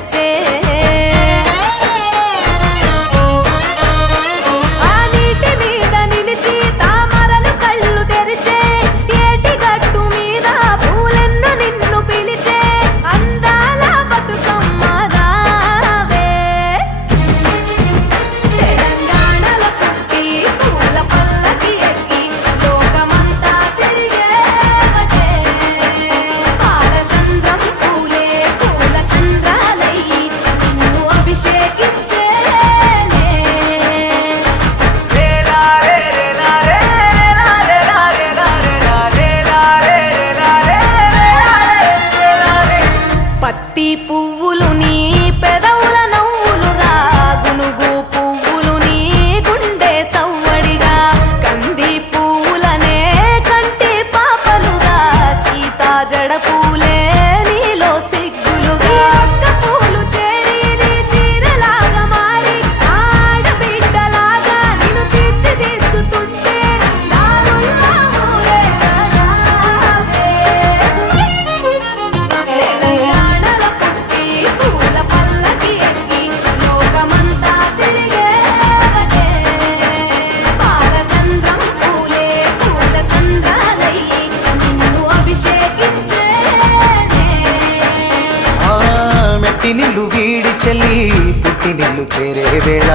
తెచ్చే పువ్వులు నీ పెదవుల నవ్వులుగా గునుగు పువ్వులు నీ గుండె సవ్వడిగా కంది పువ్వులనే కంటి పాపలుగా సీతా జడ పూలే నీలో సిగ్గులుగా పూలు చేరి నీ చీరలాగా మారి ఆడబిడ్డలాగా నిన్ను తీర్చిదిద్దుతుంటే దారుల్లా మెట్టి నిల్లు వీడి చెల్లి పుట్టి నిల్లు చేరే వేళ